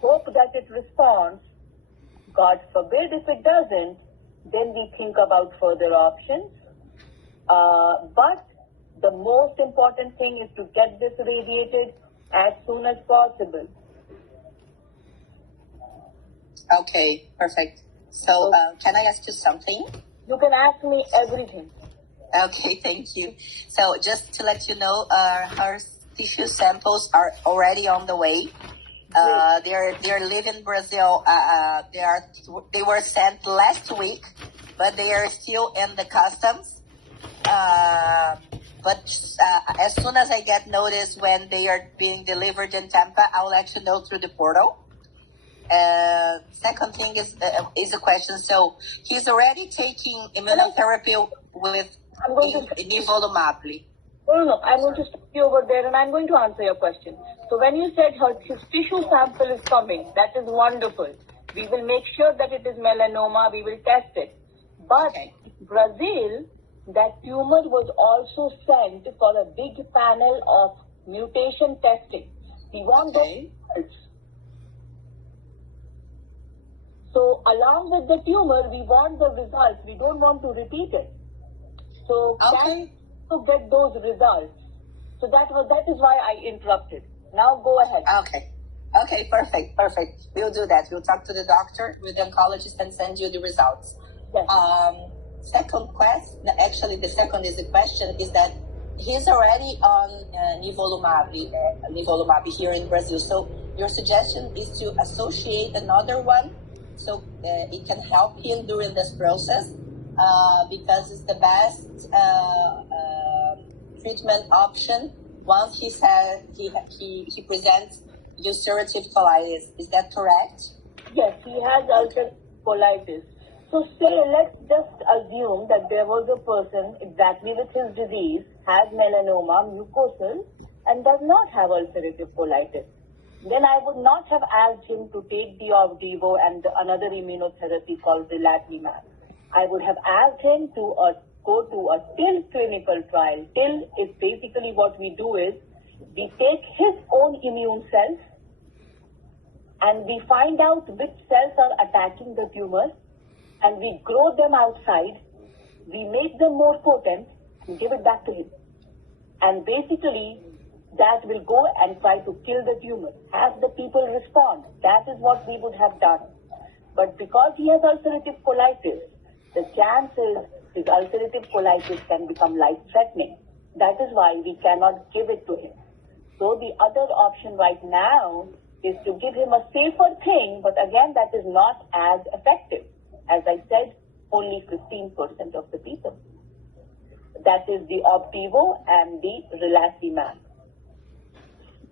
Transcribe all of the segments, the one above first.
hope that it responds. God forbid if it doesn't, then we think about further options. But the most important thing is to get this radiated as soon as possible. Okay, perfect. So can I ask you something? You can ask me everything. Okay, thank you. So just to let you know, her tissue samples are already on the way. They're leaving Brazil. They were sent last week, but they are still in the customs. But as soon as I get notice when they are being delivered in Tampa, I'll let you know through the portal. Second thing is a question. So he's already taking immunotherapy with nivolumab. No, I'm going to stop you over there and I'm going to answer your question. So when you said his tissue sample is coming, that is wonderful. We will make sure that it is melanoma. We will test it. But Brazil, that tumor was also sent for a big panel of mutation testing. We want those results. So along with the tumor, we want the results. We don't want to repeat it. So to get those results. So that is why I interrupted. Now go ahead. Okay, perfect. We'll do that. We'll talk to the doctor, with the oncologist, and send you the results. Yes. Second question, actually the second is the question, is that he's already on nivolumab here in Brazil. So your suggestion is to associate another one so it can help him during this process, because it's the best treatment option once he presents ulcerative colitis. Is that correct? Yes, he has ulcerative colitis. So let's just assume that there was a person exactly with his disease, has melanoma, mucosal, and does not have ulcerative colitis. Then I would not have asked him to take the Opdivo and another immunotherapy called relatlimab. I would have asked him to go to a TIL clinical trial. TIL is basically what we do is we take his own immune cells and we find out which cells are attacking the tumor and we grow them outside. We make them more potent and give it back to him. And basically that will go and try to kill the tumor. Have the people respond. That is what we would have done. But because he has ulcerative colitis, the chances his ulcerative colitis can become life-threatening. That is why we cannot give it to him. So the other option right now is to give him a safer thing, but again, that is not as effective. As I said, only 15% of the people. That is the Opdivo and the relatlimab.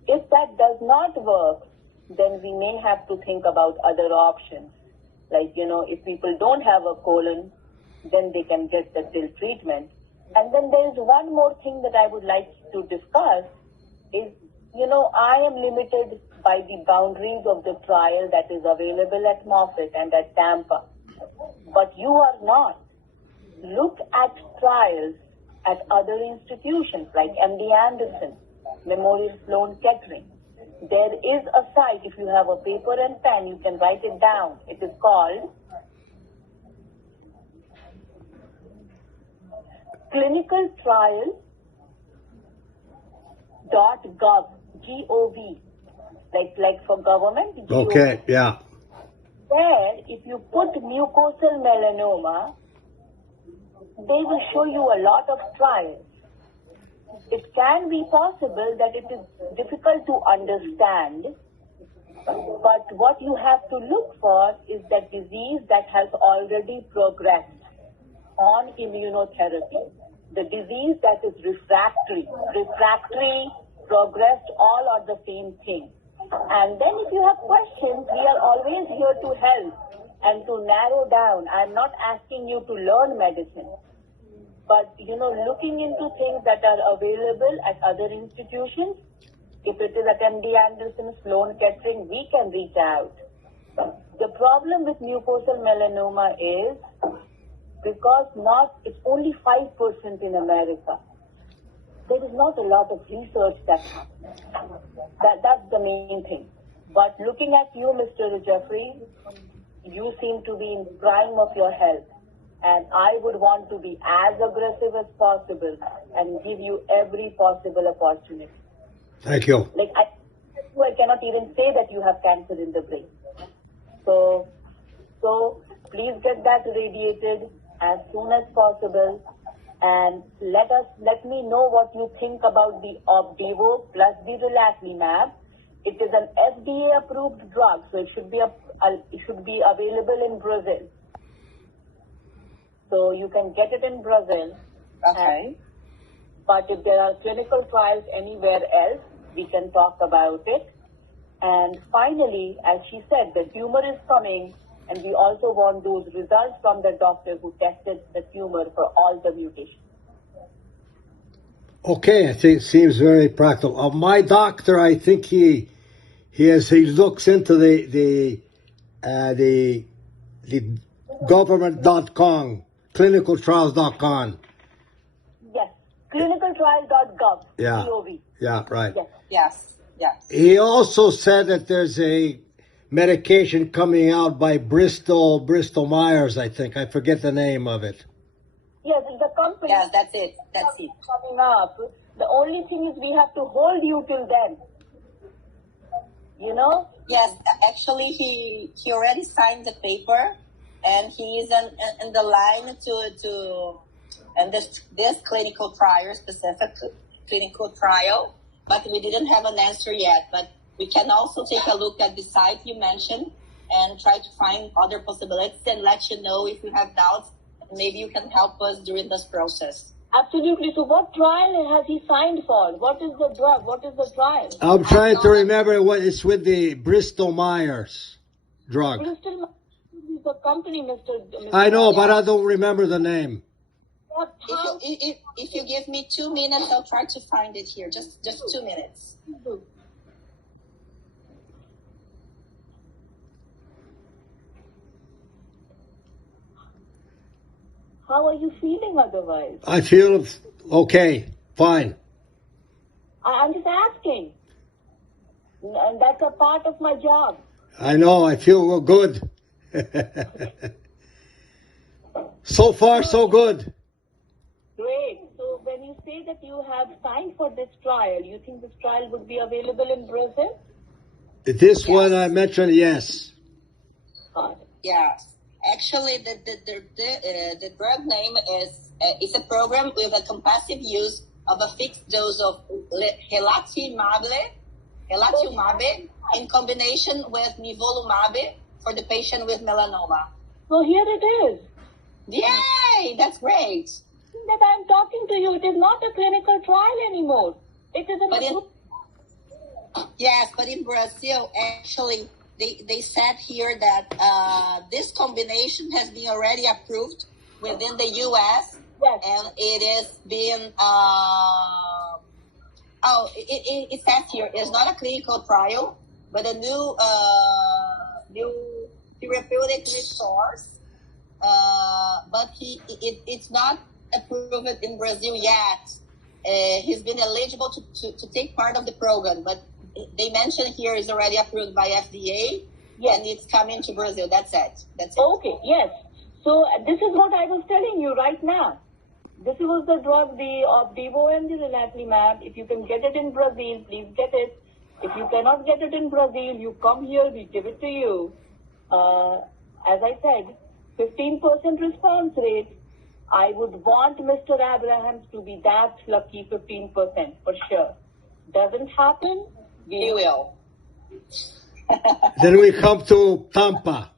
If that does not work, then we may have to think about other options. Like, if people don't have a colon, then they can get the TIL treatment. And then there is one more thing that I would like to discuss is, I am limited by the boundaries of the trial that is available at Moffitt and at Tampa. But you are not. Look at trials at other institutions like MD Anderson, Memorial Sloan Kettering. There is a site, if you have a paper and pen, you can write it down. It is called clinicaltrial.gov, G-O-V, like for government. G-O-V. Okay, yeah. There, if you put mucosal melanoma, they will show you a lot of trials. It can be possible that it is difficult to understand, but what you have to look for is that disease that has already progressed on immunotherapy. The disease that is refractory, progressed, all are the same thing. And then if you have questions, we are always here to help and to narrow down. I'm not asking you to learn medicine, but, looking into things that are available at other institutions. If it is at MD Anderson, Sloan Kettering, we can reach out. The problem with mucosal melanoma is because it's only 5% in America. There is not a lot of research that happens. That's the main thing. But looking at you, Mr. Jeffrey, you seem to be in the prime of your health. And I would want to be as aggressive as possible and give you every possible opportunity. Thank you. Like, I cannot even say that you have cancer in the brain. So please get that radiated as soon as possible, and let me know what you think about the Opdivo plus the Relatlimab. It is an FDA approved drug, so it should be available in Brazil. So you can get it in Brazil. Okay. But if there are clinical trials anywhere else, we can talk about it. And finally, as she said, the tumor is coming, and we also want those results from the doctor who tested the tumor for all the mutations. Okay, I think it seems very practical. My doctor, I think he looks into the government.com, clinicaltrials.com. Yes, clinicaltrial.gov. Yeah. GOV. Yeah, right. Yes. Yes. Yes. He also said that there's a medication coming out by Bristol Myers, I think. I forget the name of it. Yes, it's the company. Yes, that's it. That's it. Coming up. The only thing is we have to hold you till then. You know? Yes, actually, he already signed the paper, and he is in the line to and this clinical trial, specific clinical trial, but we didn't have an answer yet. But we can also take a look at the site you mentioned and try to find other possibilities and let you know if you have doubts. Maybe you can help us during this process. Absolutely. So what trial has he signed for? What is the drug? What is the trial? I'm trying to remember what it's with the Bristol Myers drug. Bristol is the company, Mr. I know, but I don't remember the name. If you give me 2 minutes, I'll try to find it here. Just 2 minutes. How are you feeling otherwise? I feel okay, fine. I'm just asking. And that's a part of my job. I know, I feel good. So far, so good. Great. So when you say that you have signed for this trial, you think this trial would be available in Brazil? This one I mentioned, yes. Got it. Yes. Actually, the drug name is it's a program with a compassionate use of a fixed dose of relatlimab in combination with nivolumab for the patient with melanoma. So here it is. Yay! That's great. That I'm talking to you. It is not a clinical trial anymore. It is Yes, but in Brazil, actually, they said here that this combination has been already approved within the U.S. Yes. And it is being it says here it's not a clinical trial, but a new therapeutic resource. But it's not approved in Brazil yet. He's been eligible to take part of the program, but they mentioned here is already approved by FDA, yes, and it's coming to Brazil. That's it. Okay, yes. So this is what I was telling you right now. This was the drug, the Opdivo and the Relatlimab. If you can get it in Brazil, please get it. If you cannot get it in Brazil, you come here, we give it to you. As I said, 15% response rate. I would want Mr. Abrahams to be that lucky, 15% for sure. Doesn't happen, We will. Then we come to Tampa.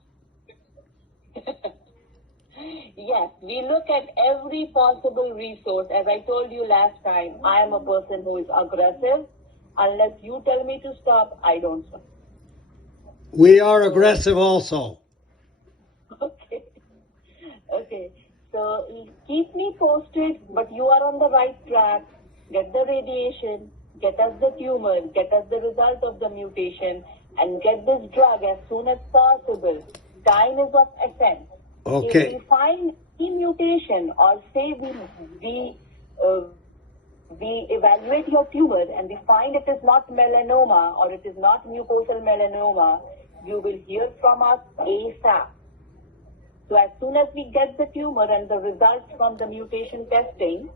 Yes, we look at every possible resource. As I told you last time, I am a person who is aggressive. Unless you tell me to stop, I don't stop. We are aggressive also. Okay. Okay. So keep me posted, but you are on the right track. Get the radiation, get us the tumor, get us the result of the mutation, and get this drug as soon as possible. Time is of essence. Okay. If we find any mutation, or say we we evaluate your tumor and we find it is not melanoma or it is not mucosal melanoma, you will hear from us ASAP. So as soon as we get the tumor and the results from the mutation testing,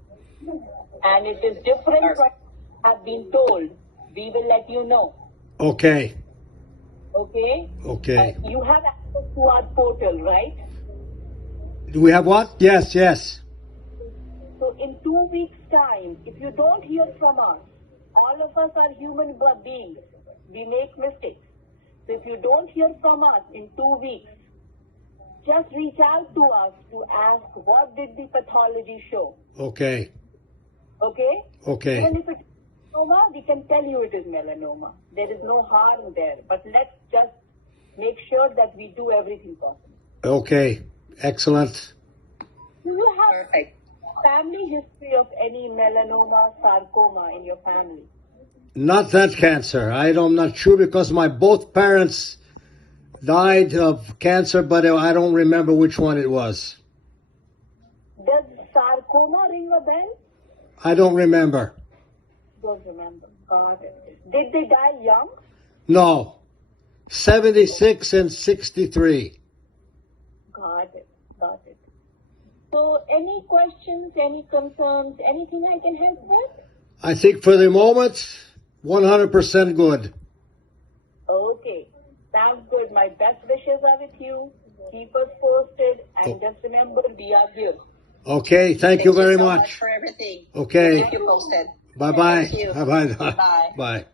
and it is different from what have been told, we will let you know. Okay. Okay? Okay. You have access to our portal, right? Do we have what? Yes, yes. So in 2 weeks' time, if you don't hear from us, all of us are human beings. We make mistakes. So if you don't hear from us in 2 weeks, just reach out to us to ask what did the pathology show. Okay. Okay? Okay. Even if it's melanoma, we can tell you it is melanoma. There is no harm there. But let's just make sure that we do everything possible. Okay. Excellent. Do you have Perfect. family history of any melanoma, sarcoma in your family? Not that cancer. I'm not sure because my both parents died of cancer, but I don't remember which one it was. Does sarcoma ring a bell? I don't remember. Don't remember. Got it. Did they die young? No. 76 and 63. Got it. Got it. So any questions, any concerns, anything I can help with? I think for the moment, 100% good. Okay. Sounds good. My best wishes are with you. Keep us posted and just remember we are here. Okay. Thank you very so much. for everything. Okay. Keep you posted. Bye-bye. Thank you. Bye-bye. Bye. Bye.